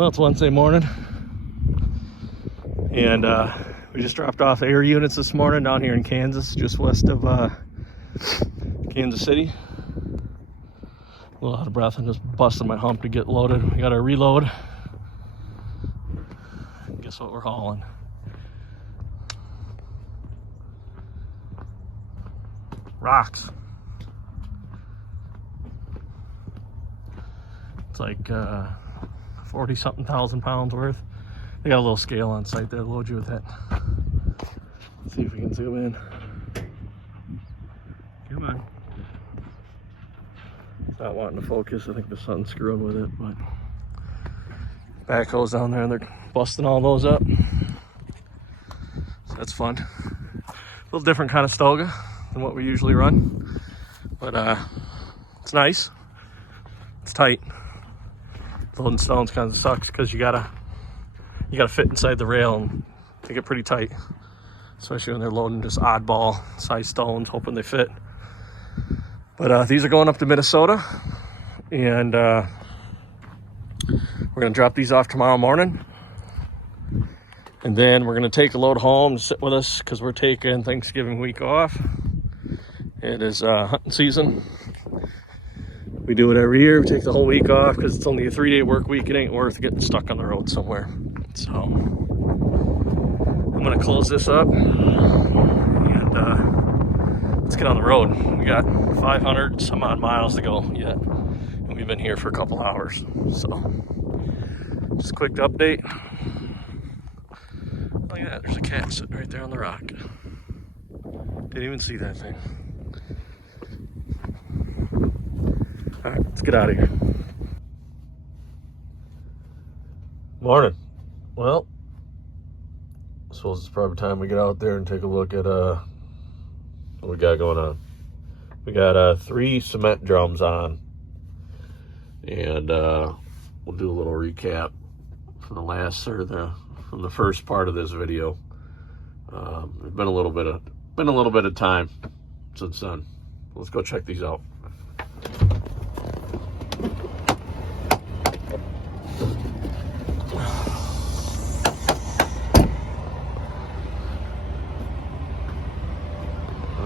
Well, it's Wednesday morning, and we just dropped off air units this morning down here in Kansas, just west of Kansas City. A little out of breath and just busting my hump to get loaded. We got to reload. Guess what we're hauling? Rocks. It's like 40 something thousand pounds worth. They got a little scale on site there to load you with that. Let's see if we can zoom in. Come on. It's not wanting to focus. I think the sun's screwing with it, but backhoe's down there and they're busting all those up. So that's fun. A little different kind of Stoga than what we usually run, but it's nice. It's tight. Loading stones kind of sucks because you gotta fit inside the rail and they get pretty tight, especially when they're loading just oddball size stones, hoping they fit. But these are going up to Minnesota, and we're gonna drop these off tomorrow morning, and then we're gonna take a load home to sit with us because we're taking Thanksgiving week off. It is hunting season. We do it every year. We take the whole week off because it's only a 3-day work week. It ain't worth getting stuck on the road somewhere. So I'm gonna close this up and let's get on the road. We got 500 some odd miles to go yet, and we've been here for a couple hours. So just a quick update. Look at that, there's a cat sitting right there on the rock. Didn't even see that thing. All right, let's get out of here. Morning. Well, I suppose it's probably time we get out there and take a look at what we got going on. We got 3 cement drums on, and we'll do a little recap from from the first part of this video. It's been a little bit of time since then. Let's go check these out.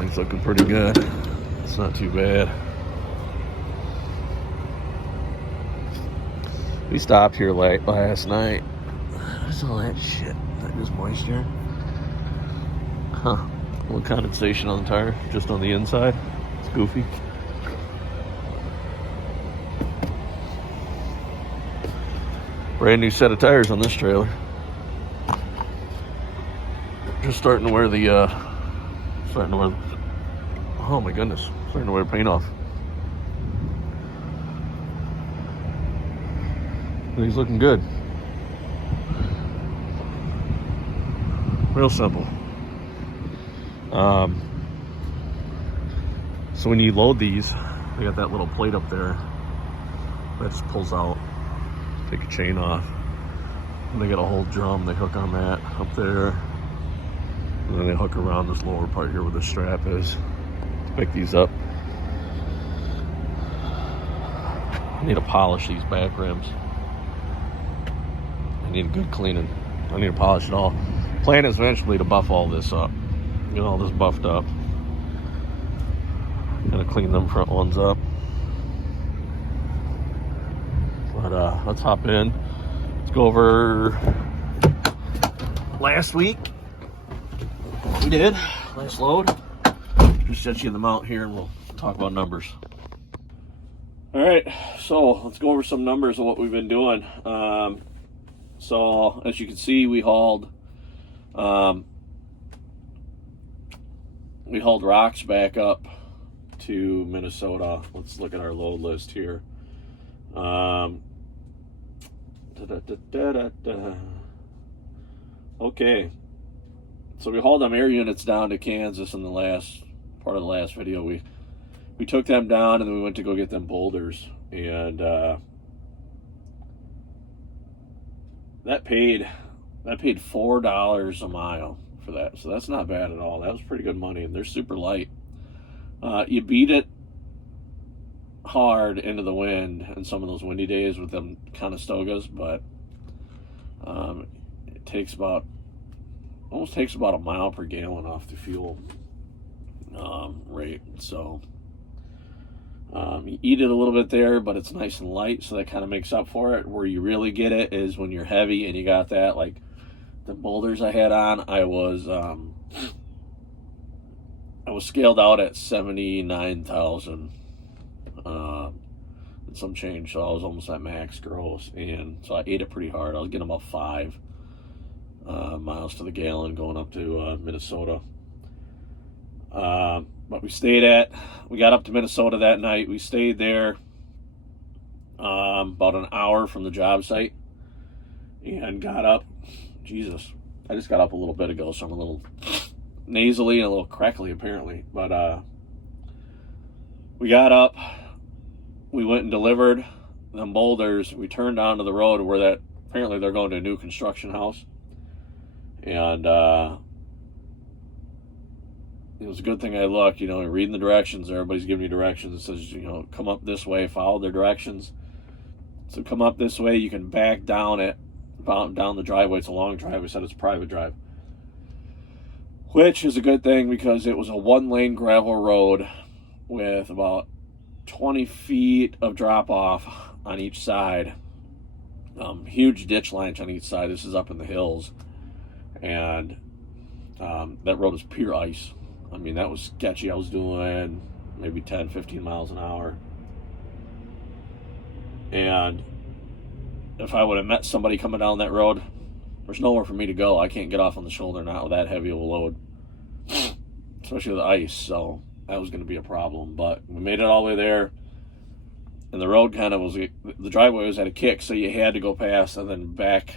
It's looking pretty good. It's not too bad. We stopped here late last night. What's all that shit? That just moisture? Huh. A little condensation on the tire, just on the inside. It's goofy. Brand new set of tires on this trailer. Just starting to wear oh my goodness, starting to wear paint off. He's looking good. Real simple. So when you load these, they got that little plate up there that just pulls out. Take a chain off. And they got a whole drum they hook on that up there. And then they hook around this lower part here where the strap is to pick these up. I need to polish these back rims. I need a good cleaning. I need to polish it all. Plan is eventually to buff all this up. Get all this buffed up. Gonna clean them front ones up. But let's hop in. Let's go over last week. We did last load. Just set you in the mount here and we'll talk about numbers. All right, so let's go over some numbers of what we've been doing. So as you can see, we hauled rocks back up to Minnesota. Let's look at our load list here. Okay, so we hauled them air units down to Kansas in the last part of the last video. We took them down and then we went to go get them boulders, and that paid $4 a mile for that, so that's not bad at all. That was pretty good money, and they're super light. You beat it hard into the wind in some of those windy days with them Conestogas, but It takes almost takes about a mile per gallon off the fuel rate. So you eat it a little bit there, but it's nice and light, so that kind of makes up for it. Where you really get it is when you're heavy and you got that, like the boulders I had on, I was scaled out at 79,000 and some change, so I was almost at max gross, and so I ate it pretty hard. I was getting about 5 miles to the gallon going up to Minnesota. But we got up to Minnesota that night. We stayed there about an hour from the job site and got up. Jesus, I just got up a little bit ago, so I'm a little nasally and a little crackly apparently. But we got up, we went and delivered them boulders. We turned onto the road where apparently they're going to a new construction house. And it was a good thing I looked, reading the directions. Everybody's giving you directions. It says, come up this way, follow their directions. So come up this way, you can back down the driveway. It's a long driveway, said it's a private drive. Which is a good thing because it was a 1-lane gravel road with about 20 feet of drop off on each side. Huge ditch lines on each side. This is up in the hills. And that road is pure ice. I mean, that was sketchy. I was doing maybe 10, 15 miles an hour. And if I would have met somebody coming down that road, there's nowhere for me to go. I can't get off on the shoulder, not with that heavy of a load, especially with the ice. So that was going to be a problem. But we made it all the way there. And the road the driveway was at a kick, so you had to go past and then back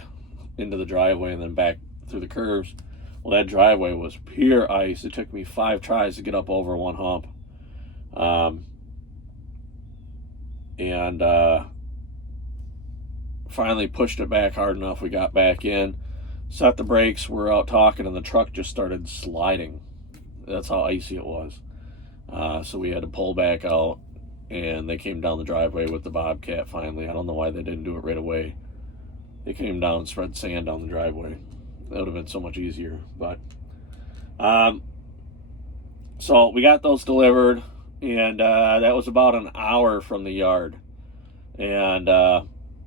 into the driveway and then back through the curves. Well, that driveway was pure ice. It took me 5 tries to get up over one hump. And finally pushed it back hard enough. We got back in, set the brakes, we're out talking, and the truck just started sliding. That's how icy it was. So we had to pull back out, and they came down the driveway with the Bobcat finally. I don't know why they didn't do it right away. They came down and spread sand down the driveway. That would have been so much easier. But so we got those delivered, and that was about an hour from the yard. And I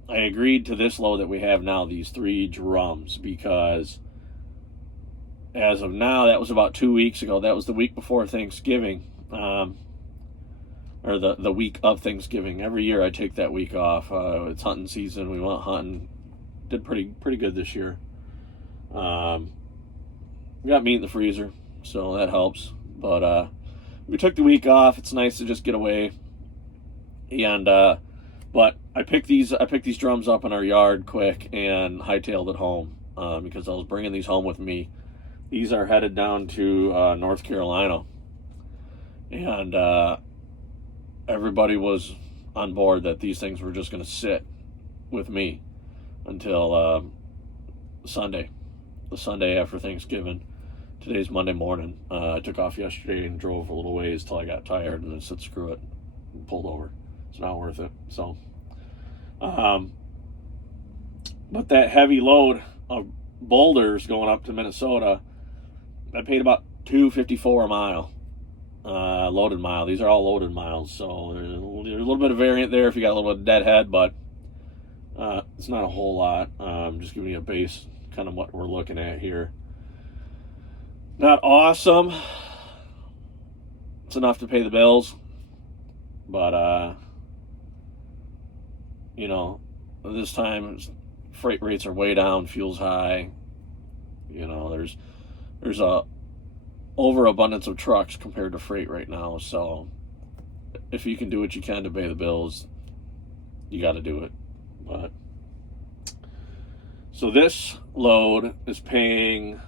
agreed to this load that we have now, these 3 drums, because as of now, that was about 2 weeks ago. That was the week before Thanksgiving, or the week of Thanksgiving. Every year I take that week off. It's hunting season. We went hunting. Did pretty good this year. We got meat in the freezer, so that helps. But we took the week off. It's nice to just get away. And but I picked these drums up in our yard quick and hightailed it home because I was bringing these home with me. These are headed down to North Carolina, and everybody was on board that these things were just going to sit with me until Sunday, the Sunday after Thanksgiving. Today's Monday morning. I took off yesterday and drove a little ways till I got tired and then said screw it and pulled over. It's not worth it. So but that heavy load of boulders going up to Minnesota, I paid about $2.54 a mile, loaded mile. These are all loaded miles, so there's a little bit of variant there if you got a little bit of deadhead, but it's not a whole lot. Just giving you a base, kind of what we're looking at here. Not awesome. It's enough to pay the bills, but this time freight rates are way down, fuel's high. There's a overabundance of trucks compared to freight right now, so if you can do what you can to pay the bills, you got to do it. But so this load is paying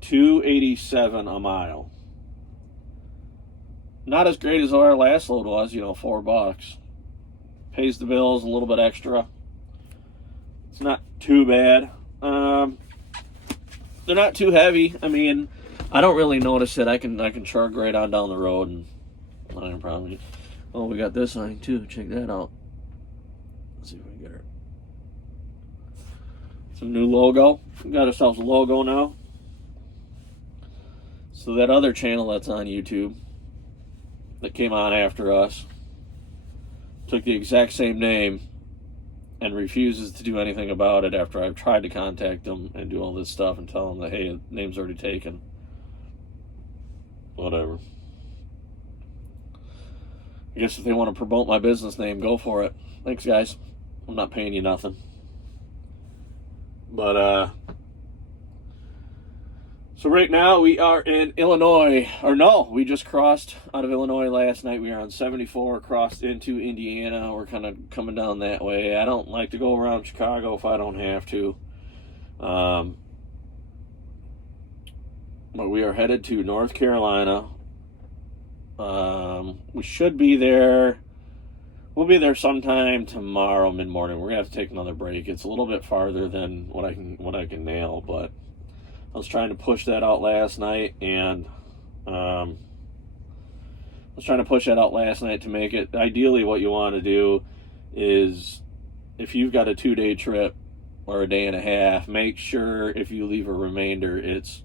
$2.87 a mile. Not as great as our last load was, $4. Pays the bills a little bit extra. It's not too bad. They're not too heavy. I mean, I don't really notice it. I can chug right on down the road, and not a problem. Oh, we got this sign too. Check that out. Let's see if we can get her. Some new logo. We got ourselves a logo now. So that other channel that's on YouTube that came on after us took the exact same name and refuses to do anything about it after I've tried to contact them and do all this stuff and tell them that, hey, the name's already taken. Whatever. I guess if they want to promote my business name, go for it. Thanks, guys. I'm not paying you nothing. But, so right now we are in Illinois. Or no, we just crossed out of Illinois last night. We are on 74, crossed into Indiana. We're kind of coming down that way. I don't like to go around Chicago if I don't have to. But we are headed to North Carolina. We should be there. We'll be there sometime tomorrow mid-morning. We're gonna have to take another break. It's a little bit farther than what I can nail, but I was trying to push that out last night, and to make it. Ideally, what you want to do is, if you've got a 2-day trip or a day and a half, make sure if you leave a remainder, it's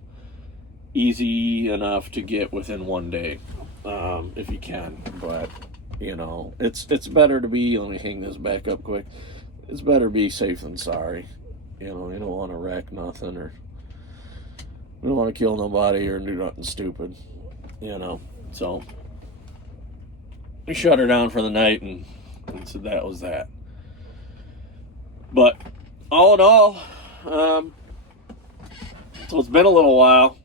easy enough to get within 1 day, if you can. But you know, it's better to be. Let me hang this back up quick. It's better to be safe than sorry. You know, you don't want to wreck nothing, or we don't want to kill nobody or do nothing stupid. You know, so we shut her down for the night, and so that was that. But all in all, so it's been a little while.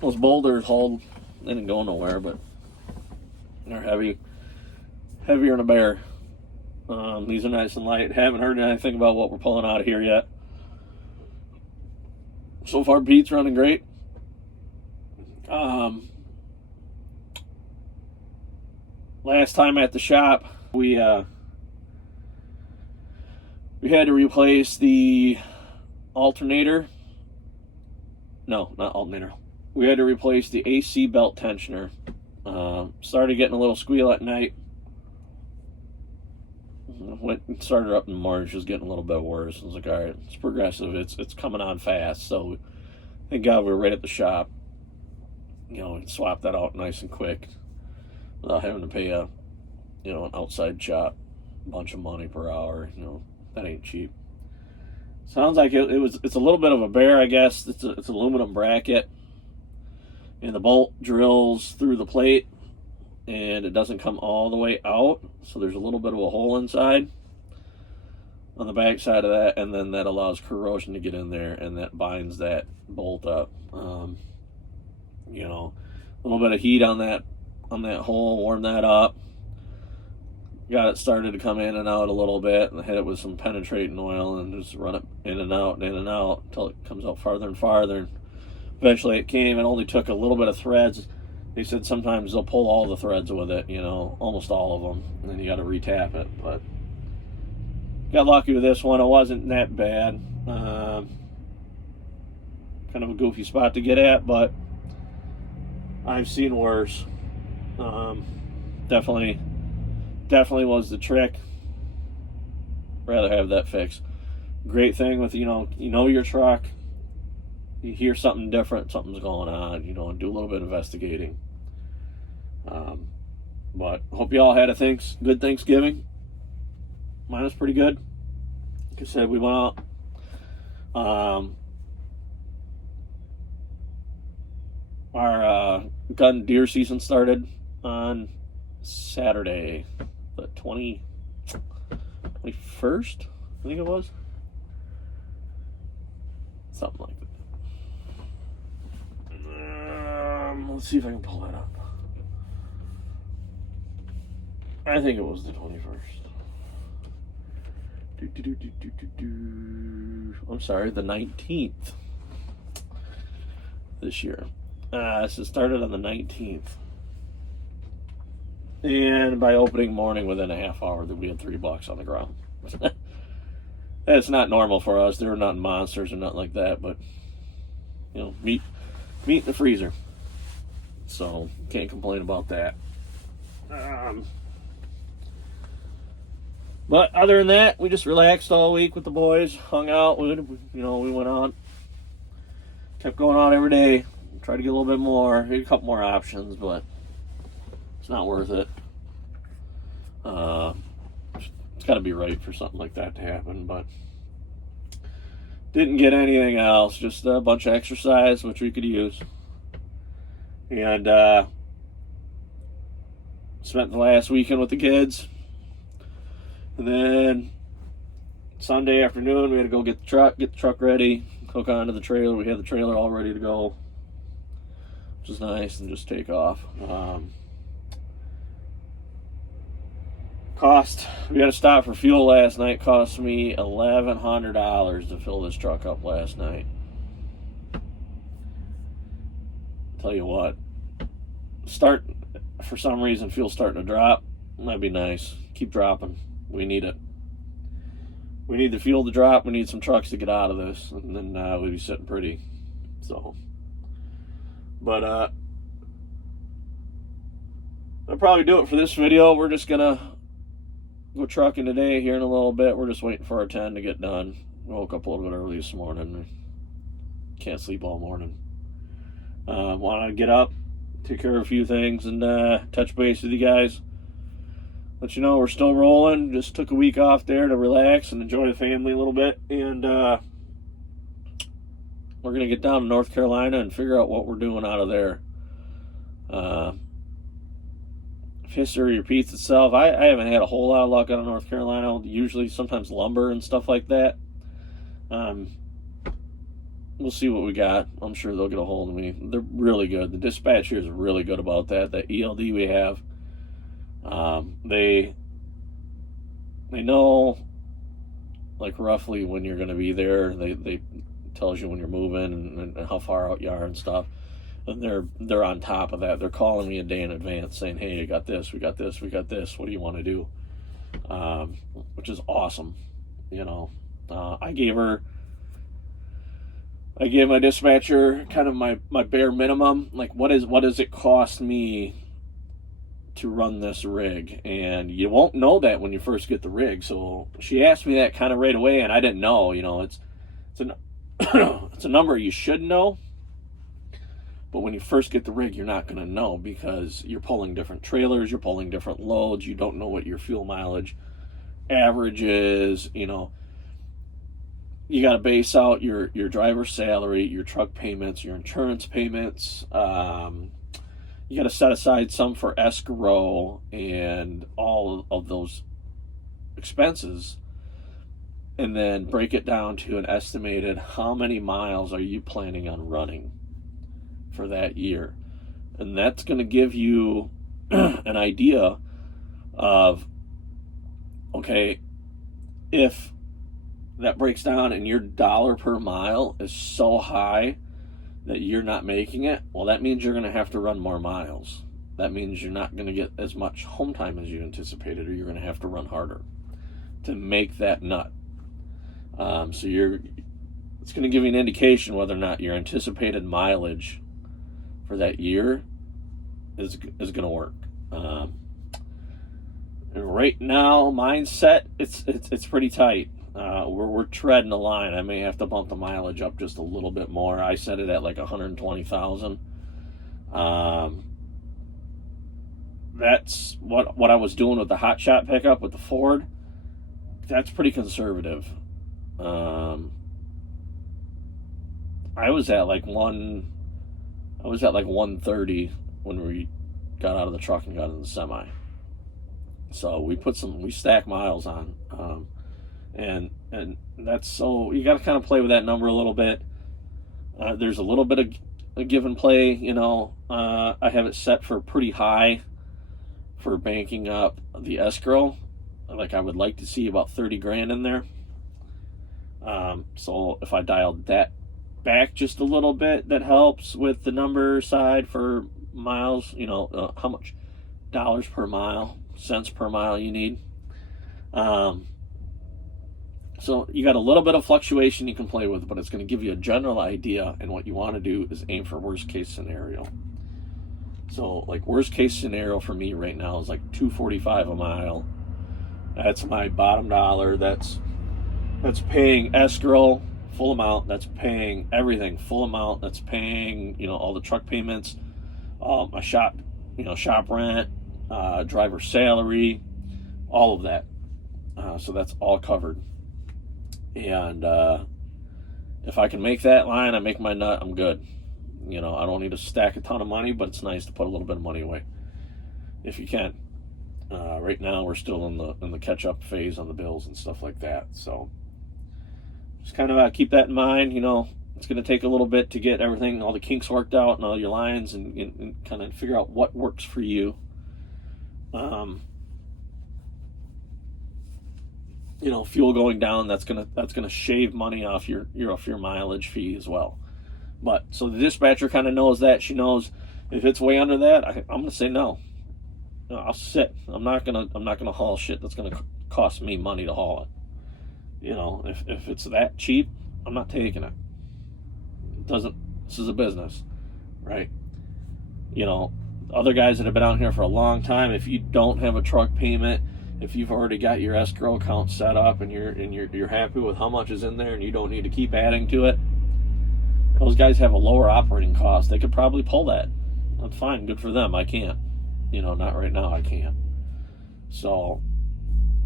Those boulders hold. They didn't go nowhere, but they're heavy. Heavier than a bear. These are nice and light. Haven't heard anything about what we're pulling out of here yet. So far, Pete's running great. Last time at the shop, we had to replace the alternator. No, not alternator. We had to replace the AC belt tensioner. Started getting a little squeal at night. Started up in March, was getting a little bit worse. I was like, all right, it's progressive. It's coming on fast. So thank God we were right at the shop. You know, swap that out nice and quick without having to pay an outside shop a bunch of money per hour. You know, that ain't cheap. Sounds like it's a little bit of a bear, I guess. It's an aluminum bracket, and the bolt drills through the plate, and it doesn't come all the way out, so there's a little bit of a hole inside on the back side of that, and then that allows corrosion to get in there, and that binds that bolt up. You know, a little bit of heat on that hole, warm that up, got it started to come in and out a little bit, and hit it with some penetrating oil and just run it in and out until it comes out farther and farther. Eventually it came. It only took a little bit of threads. They said sometimes they'll pull all the threads with it, you know, almost all of them, and then you got to retap it. But got lucky with this one. It wasn't that bad. Kind of a goofy spot to get at, but I've seen worse. Definitely was the trick. Rather have that fixed. Great thing with, you know your truck. You hear something different, something's going on, you know, and do a little bit of investigating. But hope you all had a good Thanksgiving. Mine was pretty good. Like I said, we went out. Our gun deer season started on Saturday, the 21st, I think it was. Something like that. Let's see if I can pull that up. I think it was the 21st. I'm sorry, the 19th this year. So it started on the 19th. And by opening morning, within a half hour, that we had 3 bucks on the ground. That's not normal for us. They're not monsters or nothing like that, but, you know, meat in the freezer. So, can't complain about that. But other than that, we just relaxed all week with the boys, hung out. We went on, kept going on every day. Tried to get a little bit more, maybe a couple more options, but it's not worth it. It's got to be right for something like that to happen, but didn't get anything else. Just a bunch of exercise, which we could use. And spent the last weekend with the kids. And then Sunday afternoon, we had to go get the truck ready, hook onto the trailer. We had the trailer all ready to go, which is nice, and just take off. We had to stop for fuel last night. Cost me $1,100 to fill this truck up last night. Tell you what, for some reason, fuel's starting to drop. That'd be nice. Keep dropping. We need it. We need the fuel to drop. We need some trucks to get out of this, and then we'll be sitting pretty. So, but I'll probably do it for this video. We're just gonna go trucking today here in a little bit. We're just waiting for our 10 to get done. Woke up a little bit early this morning. Can't sleep all morning. Wanted to get up, take care of a few things, and touch base with you guys. Let you know we're still rolling. Just took a week off there to relax and enjoy the family a little bit. And we're going to get down to North Carolina and figure out what we're doing out of there. If history repeats itself, I haven't had a whole lot of luck out of North Carolina. Usually, sometimes lumber and stuff like that. We'll see what we got. I'm sure they'll get a hold of me. They're really good. The dispatch here is really good about that. That ELD we have, they know, like, roughly when you're going to be there. They tells you when you're moving and how far out you are and stuff. And they're on top of that. They're calling me a day in advance saying, hey, I got this, we got this, we got this. What do you want to do? Which is awesome. I gave my dispatcher kind of my bare minimum. Like, what does it cost me to run this rig? And you won't know that when you first get the rig. So she asked me that kind of right away, and I didn't know. It's it's a number you should know. But when you first get the rig, you're not going to know because you're pulling different trailers, you're pulling different loads, you don't know what your fuel mileage average is. You got to base out your driver's salary, your truck payments, your insurance payments. You got to set aside some for escrow and all of those expenses, and then break it down to an estimated how many miles are you planning on running for that year. And that's going to give you an idea of, okay, if that breaks down and your dollar per mile is so high that you're not making it, well, that means you're going to have to run more miles. That means you're not going to get as much home time as you anticipated, or you're going to have to run harder to make that nut. So it's going to give you an indication whether or not your anticipated mileage for that year is going to work. And right now, mindset, it's pretty tight. We're treading the line. I may have to bump the mileage up just a little bit more. I set it at like 120,000. That's what I was doing with the Hot Shot pickup with the Ford. That's pretty conservative. I was at like 130 when we got out of the truck and got in the semi. So we stack miles on, and that's, so you got to kind of play with that number a little bit. There's a little bit of a give and play, I have it set for pretty high for banking up the escrow. Like, I would like to see about 30 grand in there. So if I dialed that back just a little bit, that helps with the number side for miles, how much dollars per mile, cents per mile you need. So you got a little bit of fluctuation you can play with, but it's going to give you a general idea, and what you want to do is aim for worst case scenario. So, like, worst case scenario for me right now is like $2.45 a mile, That's my bottom dollar. That's paying escrow full amount. That's paying everything full amount. That's paying, you know, all the truck payments, my shop, you know, shop rent, driver salary, all of that. So that's all covered. And if I can make that line, I make my nut, I'm good. You know, I don't need to stack a ton of money, but it's nice to put a little bit of money away if you can. Right now we're still in the catch up phase on the bills and stuff like that. So just kind of keep that in mind. You know, it's going to take a little bit to get everything, all the kinks worked out and all your lines, and kind of figure out what works for you. You know, fuel going down, that's gonna shave money off your mileage fee as well. But so the dispatcher kind of knows that. She knows if it's way under that, I'm gonna say no. I'll sit. I'm not gonna haul shit that's gonna cost me money to haul it. You know, if it's that cheap, I'm not taking it. This is a business, right? You know, other guys that have been out here for a long time, if you don't have a truck payment, if you've already got your escrow account set up and you're happy with how much is in there and you don't need to keep adding to it, those guys have a lower operating cost. They could probably pull that. That's fine. Good for them. I can't. You know, not right now. I can't. So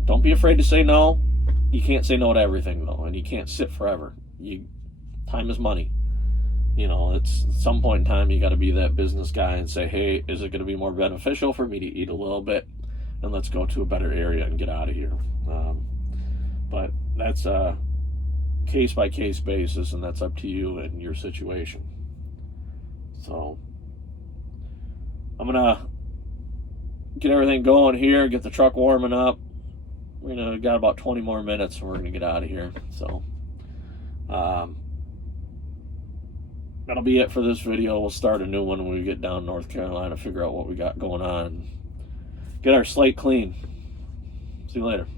don't be afraid to say no. You can't say no to everything though, and you can't sit forever. Time is money. You know, it's at some point in time you got to be that business guy and say, hey, is it going to be more beneficial for me to eat a little bit? And let's go to a better area and get out of here. But that's a case-by-case basis, and that's up to you and your situation. So I'm going to get everything going here, get the truck warming up. We're going to got about 20 more minutes, and we're going to get out of here. So that'll be it for this video. We'll start a new one when we get down North Carolina, figure out what we got going on. Get our slate clean. See you later.